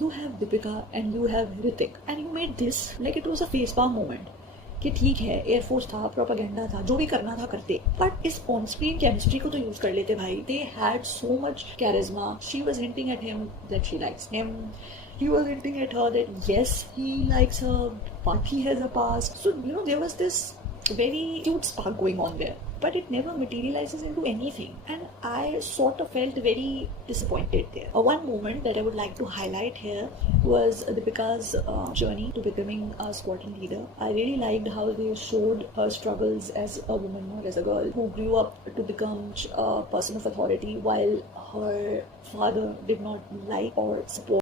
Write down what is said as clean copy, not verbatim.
you have Deepika and you have Hrithik, and you made this like it was a face palm moment. कि ठीक है air force था, propaganda था, जो भी करना था करते, बट इस ऑन स्क्रीन केमिस्ट्री को तो यूज कर लेते भाई. They had so much charisma. She was hinting at him that she likes him. He was hinting at her that yes, he likes her, but he has a past. So there was this very cute spark going on there, but it never materializes into anything, and I sort of felt very disappointed there. One moment that I would like to highlight here was Deepika's journey to becoming a squadron leader. I really liked how they showed her struggles as a woman or as a girl who grew up to become a person of authority, while her father did not like or support